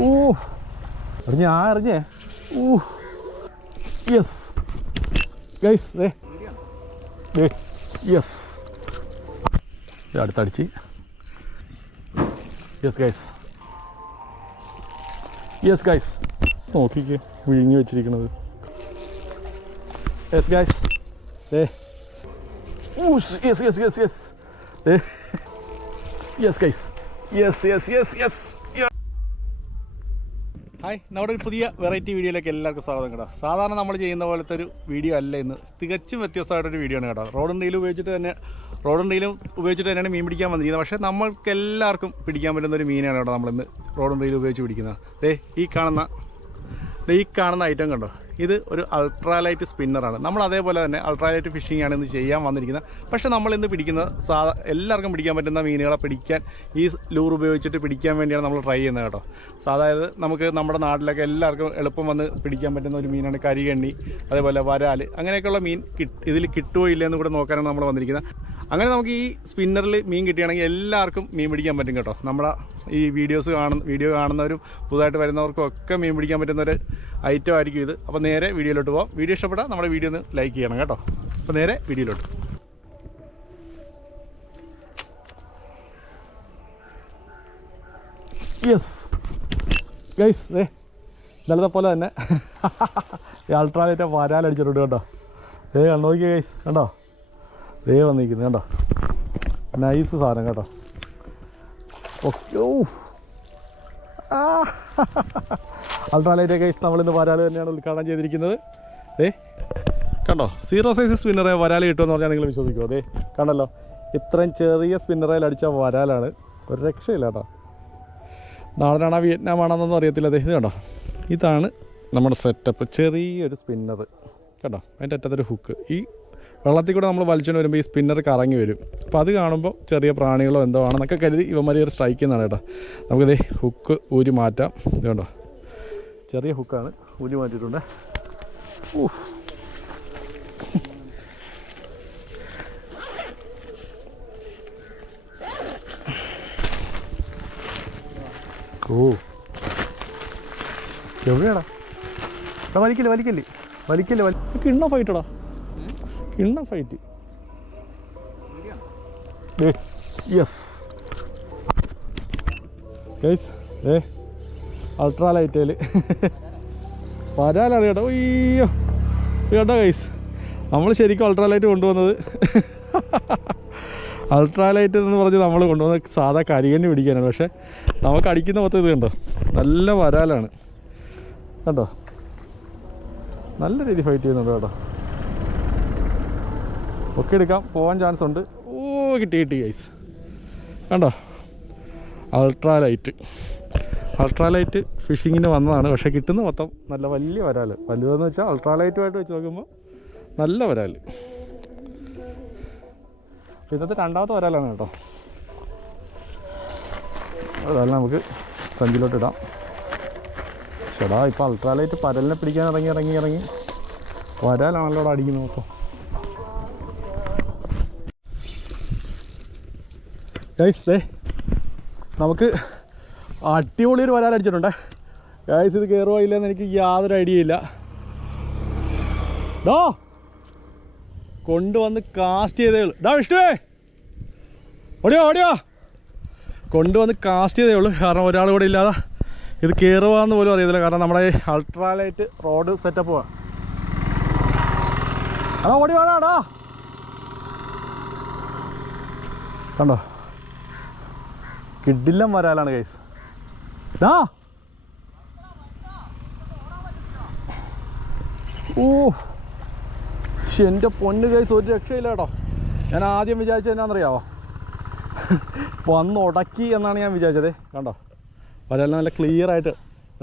ഓ എറിഞ്ഞ ആ എറിഞ്ഞേ. ഓ യെസ് ഗൈസ് ദേ. യെസ് അടുത്തടിച്ച്. യെസ് ഗൈസ് യെസ് ഗൈസ് നോക്കിക്കേ വിഴുങ്ങി വെച്ചിരിക്കുന്നത് യെസ് ഗൈസ് ദേ. Yes yes yes yes yes guys yes yes yes yes hi നമ്മുടെ ഒരു പുതിയ വെറൈറ്റി വീഡിയോയിലേക്ക് എല്ലാവർക്കും സ്വാഗതം കേട്ടോ. സാധാരണ നമ്മൾ ചെയ്യുന്ന പോലത്തെ ഒരു വീഡിയോ അല്ല ഇന്ന്. തികച്ചും വ്യത്യസ്തമായിട്ടൊരു വീഡിയോ ആണ് കേട്ടോ. റോഡും ഡീലും ഉപയോഗിച്ചിട്ട് തന്നെ റോഡും ഡീലും ഉപയോഗിച്ചിട്ട് തന്നെയാണ് മീൻ പിടിക്കാൻ വന്നിരിക്കുന്നത്. പക്ഷേ നമ്മൾക്ക് എല്ലാവർക്കും പിടിക്കാൻ പറ്റുന്ന ഒരു മീനാണ് കേട്ടോ നമ്മളിന്ന് റോഡും ഡീലും ഉപയോഗിച്ച് പിടിക്കുന്നത്. അതെ ഈ കാണുന്ന ഈ കാണുന്ന ഐറ്റം കണ്ടോ? ഇത് ഒരു അൾട്രാലൈറ്റ് സ്പിന്നറാണ് നമ്മൾ അതേപോലെ തന്നെ അൾട്രാലൈറ്റ് ഫിഷിംഗ് ആണ് ഇന്ന് ചെയ്യാൻ വന്നിരിക്കുന്നത് പക്ഷെ നമ്മൾ ഇന്ന് പിടിക്കുന്ന സാധാ എല്ലാവർക്കും പിടിക്കാൻ പറ്റുന്ന മീനുകളെ പിടിക്കാൻ ഈ ലൂർ ഉപയോഗിച്ചിട്ട് പിടിക്കാൻ വേണ്ടിയാണ് നമ്മൾ ട്രൈ ചെയ്യുന്നത് കേട്ടോ. അതായത് നമുക്ക് നമ്മുടെ നാട്ടിലൊക്കെ എല്ലാവർക്കും എളുപ്പം വന്ന് പിടിക്കാൻ പറ്റുന്ന ഒരു മീനാണ് കരികണ്ണി അതേപോലെ വരാൽ അങ്ങനെയൊക്കെയുള്ള മീൻ ഇതിൽ കിട്ടുമോ ഇല്ലയെന്ന് കൂടെ നോക്കാനാണ് നമ്മൾ വന്നിരിക്കുന്നത് അങ്ങനെ നമുക്ക് ഈ സ്പിന്നറിൽ മീൻ കിട്ടുകയാണെങ്കിൽ എല്ലാവർക്കും മീൻ പിടിക്കാൻ പറ്റും കേട്ടോ. നമ്മുടെ ഈ വീഡിയോസ് കാണുന്ന വീഡിയോ കാണുന്നവരും പുതുതായിട്ട് വരുന്നവർക്കും ഒക്കെ മീൻ പിടിക്കാൻ പറ്റുന്ന ഒരു ഐറ്റം ആയിരിക്കും ഇത്. അപ്പോൾ നേരെ വീഡിയോയിലോട്ട് പോകാം വീഡിയോ ഇഷ്ടപ്പെട്ടാൽ നമ്മുടെ വീഡിയോ ഒന്ന് ലൈക്ക് ചെയ്യണം കേട്ടോ. അപ്പോൾ നേരെ വീഡിയോയിലോട്ട്. യെസ് ഗൈസ് ഏ ഇന്നലത്തെ പോലെ തന്നെ. അൾട്രാലൈറ്റ് വരാലടിച്ചിട്ടുണ്ട് കേട്ടോ. ദേ നോക്കിയ ഗൈസ് കണ്ടോ? ദേ വന്നിരിക്കുന്നത് കേട്ടോ നൈസ് സാധനം കേട്ടോ. ഓ അൾട്രാലൈറ്റ് ഗൈസ് നമ്മളിന്ന് വരാൽ തന്നെയാണ് ഉദ്ഘാടനം ചെയ്തിരിക്കുന്നത്. ഏ കണ്ടോ? സീറോ സൈസ് സ്പിന്നറെ വരാൽ കിട്ടുമെന്ന് പറഞ്ഞാൽ നിങ്ങൾ വിശ്വസിക്കുമോ അതെ കണ്ടല്ലോ? ഇത്രയും ചെറിയ സ്പിന്നറയിൽ അടിച്ച വരാലാണ്. ഒരു രക്ഷയില്ല കേട്ടോ. നാടനാണോ വിയറ്റ്നാം ആണെന്നൊന്നും അറിയത്തില്ല. ദേ ഇത് കണ്ടോ? ഇതാണ് നമ്മുടെ സെറ്റപ്പ് ചെറിയൊരു സ്പിന്നർ കേട്ടോ അതിന്റെ അറ്റത്തൊരു ഹുക്ക് ഈ വെള്ളത്തിൽ കൂടെ നമ്മൾ വലിച്ചുകൊണ്ട് വരുമ്പോൾ ഈ സ്പിന്നർ കറങ്ങി വരും. അപ്പോൾ അത് കാണുമ്പോൾ ചെറിയ പ്രാണികളോ എന്തോ ആണെന്നൊക്കെ കരുതി ഇവന്മാർ ഒരു സ്ട്രൈക്ക് ചെയ്യുന്നതാണ് കേട്ടോ. നമുക്കിത് ഹുക്ക് ഊരി മാറ്റാം. ഇത് കണ്ടോ? ചെറിയ ഹുക്കാണ് ഊരി മാറ്റിയിട്ടുണ്ട്. ഊഹ്. ഓ. എവിടെയാടാ? വലിക്കല്ലേ വലിക്കില്ല? വലിക്കല്ലേ വലി ഫൈറ്റടാ കിണ്ണ ഫൈറ്റ് യെസ് ഗൈസ് ഏ അൾട്രാ ലൈറ്റേൽ വരാലറിയട്ടോ അയ്യോ. കേട്ടോ ഗൈസ് നമ്മൾ ശരിക്കും അൾട്രാ ലൈറ്റ് കൊണ്ടുവന്നത്. അൾട്രാ ലൈറ്റ് എന്ന് പറഞ്ഞ് നമ്മൾ കൊണ്ടുവന്നത് സാധാ കരികണ്ണി പിടിക്കാനാണ്. പക്ഷേ നമുക്ക് അടിക്കുന്ന മൊത്തം ഇത് കണ്ടോ? നല്ല വരാലാണ്. കണ്ടോ? നല്ല രീതി ഫൈറ്റ് ചെയ്യുന്നുണ്ട് കേട്ടോ. ഒക്കെ എടുക്കാം. പോകാൻ ചാൻസ് ഉണ്ട്. ഓ കിട്ടി കിട്ടി ഗൈസ് കണ്ടോ? അൾട്രാ ലൈറ്റ് അൾട്രാ ലൈറ്റ് ഫിഷിങ്ങിന് വന്നതാണ്. പക്ഷേ കിട്ടുന്ന മൊത്തം നല്ല വലിയ വരാൽ വലുതെന്ന് വെച്ചാൽ അൾട്രാ ലൈറ്റുമായിട്ട് വെച്ച് നോക്കുമ്പോൾ നല്ല വരാൽ ഇന്നത്തെ രണ്ടാമത്തെ വരാലാണ് കേട്ടോ. അതല്ല നമുക്ക് സഞ്ചിലോട്ട് ഇടാം. ചേടാ ഇപ്പോൾ അൾട്രാ ലൈറ്റ് പരലിനെ പിടിക്കാൻ ഇറങ്ങി ഇറങ്ങി ഇറങ്ങി. വരാലാണല്ലോ അവിടെ അടിക്കുന്നത് മൊത്തം. ഗൈസ് ദേ നമുക്ക് അടിപൊളി ഒരു വരാൽ അടിച്ചിട്ടുണ്ട്. ഗൈസ് ഇത് കയറുമോ എന്ന് എനിക്ക് യാതൊരു ഐഡിയ ഇല്ല. ഡോ കൊണ്ടുവന്ന് കാസ്റ്റ് ചെയ്തേ ഉള്ളൂ. ഡാ വിഷ്ണുവേ ഓടിയോ ഓടിയോ. കൊണ്ടുവന്ന് കാസ്റ്റ് ചെയ്തേ ഉള്ളൂ. കാരണം ഒരാൾ കൂടെ ഇല്ലാതെ. ഇത് കയറുവാന്ന് പോലും അറിയത്തില്ല. കാരണം നമ്മുടെ അൾട്രാലൈറ്റ് റോഡ് സെറ്റപ്പ് ആണ് അതാ ഓടി വേണാടാ കണ്ടോ? കിഡില്ലം വരാലാണ് കൈസ് ഓ. പക്ഷെ എന്റെ പൊന്ന് കൈസ് ഒരു രക്ഷയില്ല കേട്ടോ ഞാൻ ആദ്യം വിചാരിച്ചത് എന്നാണെന്നറിയാവോ? വന്ന് ഉടക്കി എന്നാണ് ഞാൻ വിചാരിച്ചത്. കണ്ടോ? വരാലും നല്ല ക്ലിയർ ആയിട്ട്.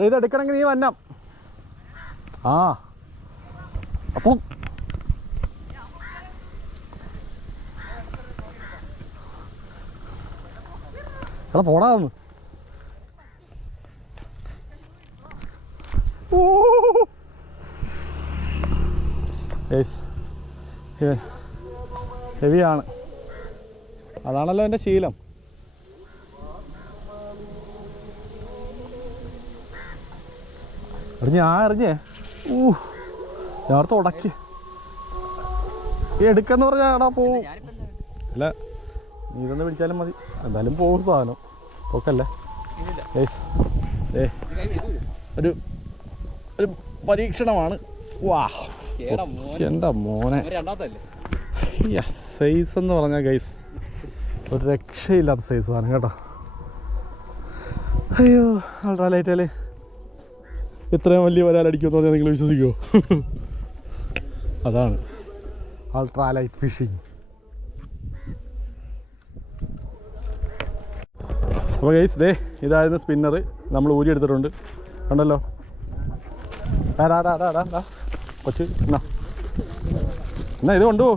ഇത് എടുക്കണമെങ്കിൽ നീ വന്നം. ആ. അപ്പം എടാ പോടാ. ഒന്ന് ഹെവിയാണ് അതാണല്ലോ എന്റെ ശീലം. അറിഞ്ഞ ആ എറിഞ്ഞേ. ഊ നേരത്തെ ഉടക്കി. ഈ എടുക്കെന്ന് പറഞ്ഞാടാ എടാ പോവും അല്ല നീ ഇതൊന്ന് പിടിച്ചാലും മതി. എന്തായാലും പോകും സാധനം. പോക്കല്ലേ? ഒരു ഒരു പരീക്ഷണമാണ്. വാ എന്റെ മോനെ. സൈസ് എന്ന് പറഞ്ഞാൽ ഗൈസ് ഒരു രക്ഷയില്ലാത്ത സൈസ് ആണ് കേട്ടോ. അയ്യോ അൾട്രാ ലൈറ്റല്ലേ ഇത്രയും വലിയ വരാലടിക്കുമെന്ന് പറഞ്ഞാൽ നിങ്ങൾ വിശ്വസിക്കുമോ അതാണ് അൾട്രാലൈറ്റ് ഫിഷിങ് അപ്പോൾ ഗൈസ് ദേ ഇതായിരുന്നു സ്പിന്നർ നമ്മൾ ഊരി എടുത്തിട്ടുണ്ട്. കണ്ടല്ലോ? ഡാ ഡാ കൊച്ച് എന്നാ? എന്നാ ഇത് കൊണ്ടുപോ.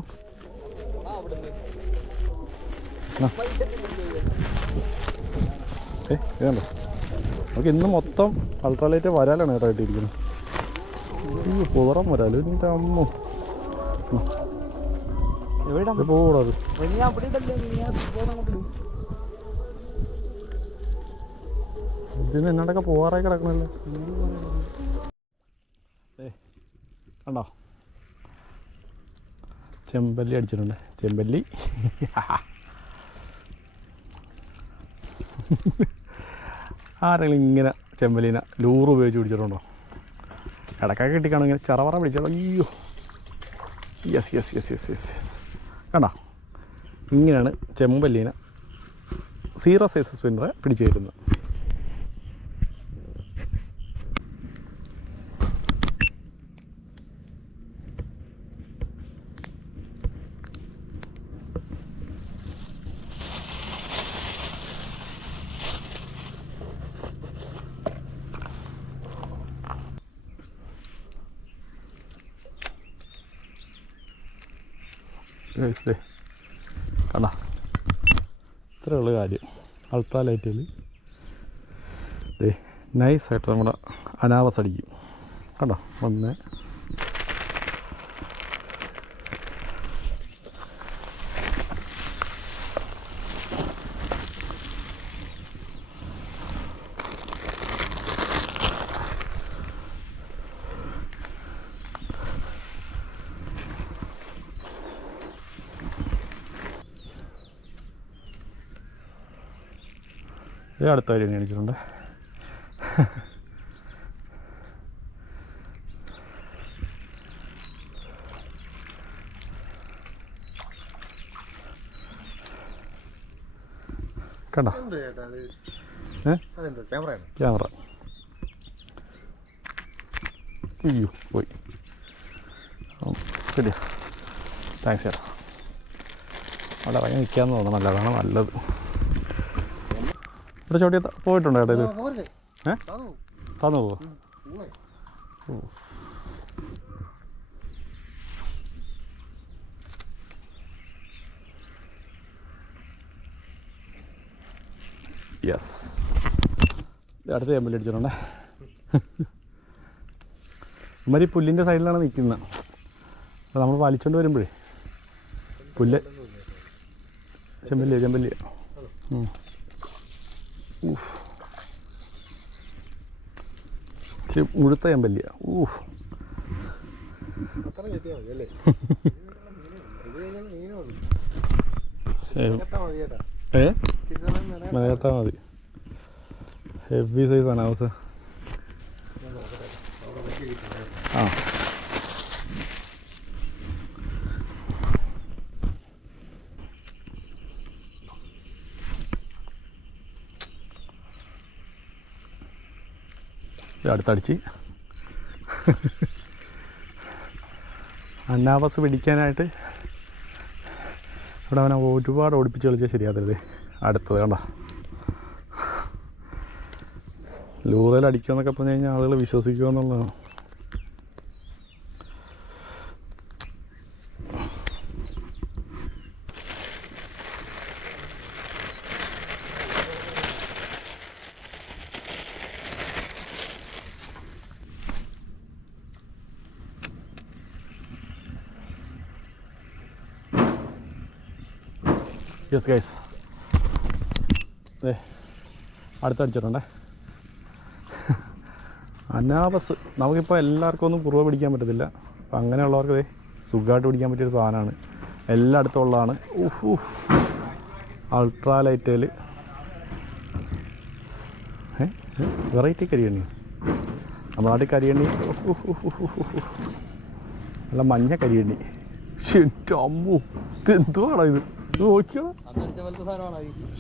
ഏ നമുക്ക് ഇന്ന് മൊത്തം അൾട്രാലൈറ്റ് വരാലാണ് കേട്ടോ ഇട്ടിരിക്കുന്നത് ഈ പുതറം വരാൽ. എന്റെ അമ്മ. ഇത് പോകൂടാത് ഇതിന് എന്നോടൊക്കെ പോവാറായി കിടക്കണല്ലോ? കണ്ടോ? ചെമ്പല്ലി അടിച്ചിട്ടുണ്ട്. ചെമ്പല്ലി. ആരെങ്കിലും ഇങ്ങനെ ചെമ്പല്ലിനെ ലൂറ് ഉപയോഗിച്ച് പിടിച്ചിട്ടുണ്ടോ? ഇടക്കൊക്കെ കിട്ടിക്കാണോ ഇങ്ങനെ ചെറവറ പിടിച്ചോ. അയ്യോ. Yes yes yes yes yes yes കണ്ടോ? ഇങ്ങനെയാണ് ചെമ്പല്ലിന സീറോ സൈസ് സ്പിന്നറെ പിടിച്ചു തരുന്നത് ഗൈസ് കണ്ട? ഇത്രേ ഉള്ളു കാര്യം അൾട്രാ ലൈറ്റിൽ ദേ നൈസായിട്ട് നമ്മുടെ അനാവസ് അടിക്കും. കണ്ടോ? ഒന്ന് ഇത് അടുത്ത കാര്യം കാണിച്ചിട്ടുണ്ട്. കണ്ടോ? ക്യാമറ അയ്യോ പോയി. ശരിയാ. താങ്ക്സ് ചേട്ടാ. അവിടെ ഇറങ്ങി നിൽക്കാമെന്ന് തോന്നണമല്ല അതാണ് നല്ലത്? ഇവിടെ ചോട്ടി പോയിട്ടുണ്ടോ ഇടയിൽ ഇത്? ഏ? തന്നു. പോവോ? യെസ് അടുത്ത ചെമ്പല്ലി അടിച്ചിട്ടുണ്ടേ. ഇമാതിരി പുല്ലിന്റെ സൈഡിലാണ് നിൽക്കുന്നത്. അപ്പോൾ നമ്മൾ വലിച്ചോണ്ട് വരുമ്പോഴേ. പുല്ല്. ചെമ്പല്ലിയോ ചെമ്പല്ലിയ ഇച്ചിരി മുഴുത്ത ചെമ്പല്ലിയ. ഊഫ് ഏ, മലകത്താ മതി. ഹെവി സൈസ് ആണ് ഹൗസ് ആ. അടുത്തടിച്ച്. അന്നാബസ് പിടിക്കാനായിട്ട് ഇവിടെ അവനെ ഒരുപാട് ഓടിപ്പിച്ച് കളിച്ചാൽ ശരിയാകരുത്. അടുത്തത് കണ്ട? ലൂറയിൽ അടിക്കുക എന്നൊക്കെ പറഞ്ഞു കഴിഞ്ഞാൽ ആളുകൾ വിശ്വസിക്കുക എന്നുള്ളതാണ് യെസ് ഗൈസ് അതെ അടുത്തടിച്ചിട്ടുണ്ടേ അനാബസ് നമുക്കിപ്പോൾ എല്ലാവർക്കും ഒന്നും കുറുവ പിടിക്കാൻ പറ്റത്തില്ല. അപ്പം അങ്ങനെയുള്ളവർക്ക് ദേ സുഖമായിട്ട് പിടിക്കാൻ പറ്റിയൊരു സാധനമാണ്. എല്ലായിടത്തും ഉള്ളതാണ് ഊഹ് അൾട്രാ ലൈറ്റേൽ വെറൈറ്റി കരിയണ്ണി. നമ്മുടെ നാട്ടിൽ കരിയണ്ണി. നല്ല മഞ്ഞ കരിയണ്ണി. അമ്മു. ഇതെന്തുവാടാ ഇത്? ഇത് നോക്കിയോ?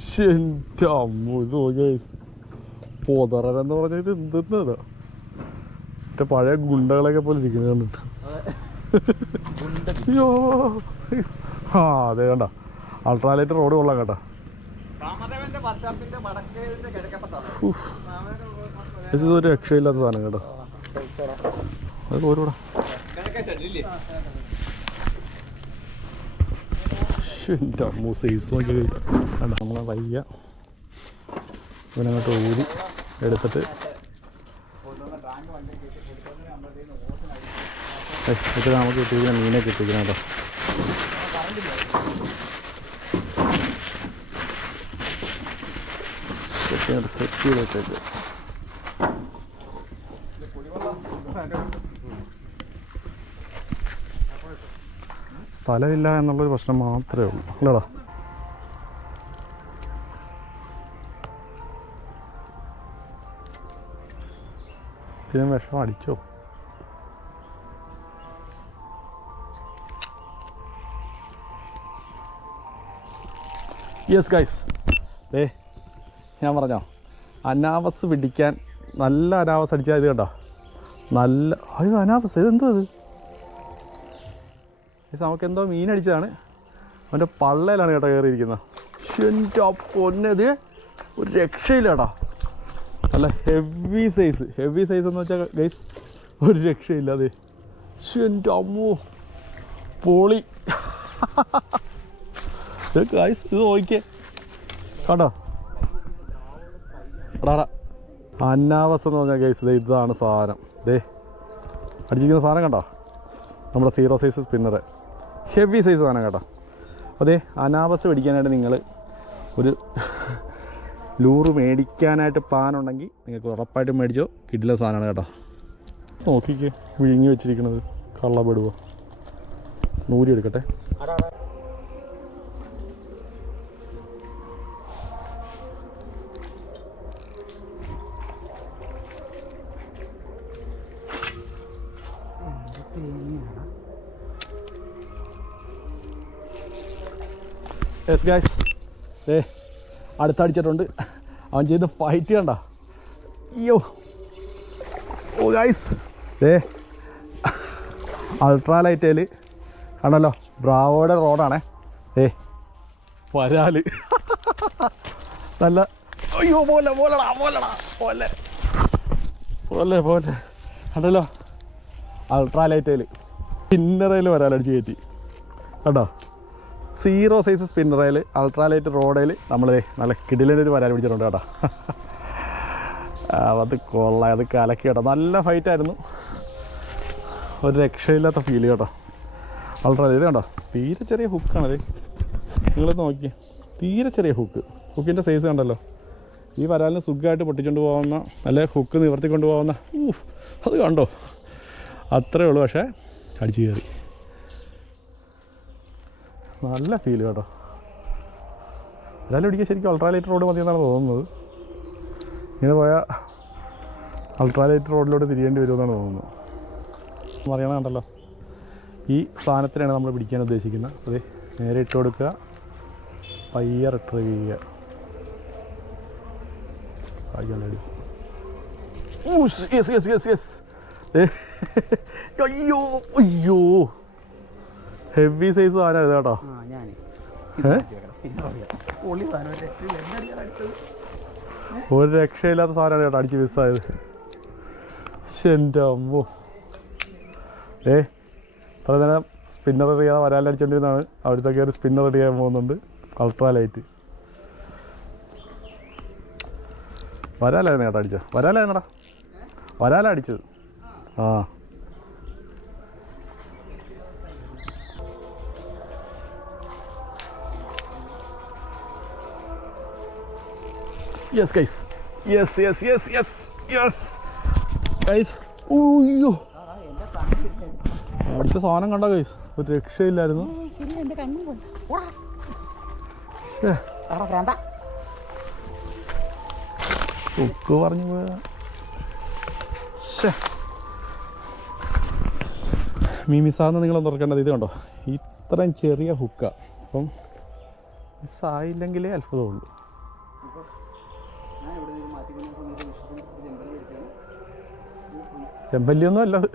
ശരി അമ്മു ഇത് നോക്കിയ പൊതറനെന്ന് പറഞ്ഞത് എന്തെന്നതാ മറ്റേ പഴയ ഗുണ്ടകളൊക്കെ പോലെ ഇരിക്കുന്നത് കണ്ടിട്ട്. അയ്യോ. ആ അതെ കണ്ട? അൾട്രാലൈറ്റ് റോഡ് കൊള്ളാം കേട്ടോ. ഒരു രക്ഷയില്ലാത്ത സാധനം കേട്ടോ. അത് പോരൂടാ എന്റെ അമ്മൂ സൈസ് നോക്കി സൈസ് നമ്മളെ വയ്യ. ഇവനങ്ങോട്ട് ഊരി എടുത്തിട്ട്. ഇത് നമുക്ക് കിട്ടിയിരിക്കുന്ന മീനെ കിട്ടിയിരിക്കണം കേട്ടോ. സെറ്റ് ചെയ്ത് സ്ഥലമില്ല എന്നുള്ളൊരു പ്രശ്നം മാത്രമേ ഉള്ളൂ. അല്ലടാ. ഇത്തിരി വിഷം അടിച്ചോ? യെസ് ഗൈസ് ഏ ഞാൻ പറഞ്ഞോ അനാവസ് പിടിക്കാൻ നല്ല അനാവസ് അടിച്ചാൽ ഇത് കേട്ടോ. നല്ല അയ്യോ അനാവസ്. ഇതെന്തോ ഇത്? എന്തോ മീൻ അടിച്ചതാണ്. അവന്റെ പള്ളയിലാണ് കേട്ടോ കയറിയിരിക്കുന്നത്. എന്റെ പൊന്നത് ഒരു രക്ഷയില്ലാട്ടോ നല്ല ഹെവി സൈസ് ഹെവി സൈസ് എന്ന് വെച്ചാൽ ഗൈസ് ഒരു രക്ഷയില്ല അതെ. എന്റെ അമ്മോ പോളി. ഗൈസ് ഇത് നോക്കിയേ കണ്ടോ? എടാടാ അന്നാവസ് എന്ന് പറഞ്ഞാൽ ഗൈസ് ദേ ഇതാണ് സാധനം. ദേ അടിച്ചിരിക്കുന്ന സാധനം കണ്ടോ? നമ്മുടെ zero size spinner heavy size സാധനം കേട്ടോ. അതെ അനാവസ് പിടിക്കാനായിട്ട് നിങ്ങൾ ഒരു ലൂറ് മേടിക്കാനായിട്ട് പ്ലാൻ ഉണ്ടെങ്കിൽ നിങ്ങൾക്ക് ഉറപ്പായിട്ടും മേടിച്ചോ. കിഡിലെ സാധനമാണ് കേട്ടോ. നോക്കിക്കേ വിഴുങ്ങി വെച്ചിരിക്കുന്നത് കള്ളപ്പെടുവോ? നൂരി എടുക്കട്ടെ. യെസ് ഗായ്സ് ഏ അടുത്തടിച്ചിട്ടുണ്ട്. അവൻ ചെയ്ത് ഫൈറ്റ് കണ്ട. അയ്യോ. ഓ ഗായ്സ് ഏ അൾട്രാ ലൈറ്റേൽ കണ്ടല്ലോ ബ്രാവോയുടെ റോഡാണേ ഏ വരാൽ. നല്ല അയ്യോ പോലെ പോലടാ പോലടാ പോലെ പോലെ പോലെ കണ്ടല്ലോ അൾട്രാ ലൈറ്റേൽ പിന്നറയിൽ വരാലടിച്ച് കയറ്റി കണ്ടോ? സീറോ സൈസ് സ്പിന്നറയിൽ അൾട്രാലൈറ്റ് റോഡയിൽ നമ്മൾ നല്ല കിടിലൊരു വരാൻ പിടിച്ചിട്ടുണ്ട് കേട്ടോ. അത് കൊള്ളാം. അത് കലക്കി കേട്ടോ. നല്ല ഫൈറ്റായിരുന്നു ഒരു രക്ഷയില്ലാത്ത ഫീൽ കേട്ടോ. അൾട്രാ ഇത് കണ്ടോ? തീരെ ചെറിയ ഹുക്കാണത് നിങ്ങൾ നോക്കി. തീരെ ചെറിയ ഹുക്ക് ഹുക്കിന്റെ സൈസ് കണ്ടല്ലോ. ഈ വരാലിന് സുഖമായിട്ട് പൊട്ടിച്ചുകൊണ്ട് പോകുന്ന നല്ല ഹുക്ക് നിവർത്തിക്കൊണ്ട് പോകുന്ന അത് കണ്ടോ? അത്രേ ഉള്ളൂ. പക്ഷേ അടിച്ചു കയറി. നല്ല ഫീൽ കേട്ടോ. എന്തായാലും പിടിക്കാൻ ശരിക്കും അൾട്രാലൈറ്റ് റോഡ് മതിയെന്നാണ് തോന്നുന്നത്. ഇങ്ങനെ പോയാൽ അൾട്രാലൈറ്റ് റോഡിലോട്ട് തിരിയേണ്ടി വരുമെന്നാണ് തോന്നുന്നത്. അറിയണ കണ്ടല്ലോ. ഈ സാധനത്തിനാണ് നമ്മൾ പിടിക്കാൻ ഉദ്ദേശിക്കുന്നത്. അതെ നേരെ ഇട്ട് കൊടുക്കുക. പയ്യെ റിട്രീവ് ചെയ്യുക. അയ്യോ അയ്യോ. ഹെവി സൈസ് സാധനമായിരുന്നു കേട്ടോ. ഒരു രക്ഷയില്ലാത്ത സാധനമാണ് കേട്ടോ അടിച്ച് മിസ്സായത് എന്റെ അമ്മോ. ഏ ഇത്ര നേരം സ്പിന്നർ അറിയാതെ വരാലടിച്ചോണ്ടിരുന്നാണ് അവിടുത്തെ കയറി സ്പിന്നർ അടിക്കാൻ പോകുന്നുണ്ട്. അൾട്രാ ലൈറ്റ് വരാലായിരുന്നു കേട്ടോ അടിച്ചത്. വരാലായിരുന്നടാ. വരാല അടിച്ചത്. ആ. Yes guys yes yes yes yes yes guys തിരിച്ചു അടിച്ച സാധനം കണ്ട ഗൈസ് ഒരു രക്ഷയില്ലായിരുന്നു. ഉക്ക് പറഞ്ഞു പോയ മീൻ മിസ്സാകുന്ന നിങ്ങൾ തുറക്കേണ്ടത് ഇത് കണ്ടോ? ഇത്രയും ചെറിയ ഹുക്ക അപ്പം മിസ്സായില്ലെങ്കിലേ അത്ഭുതമുള്ളൂ. ചെമ്പല്ലിയൊന്നും അല്ലത്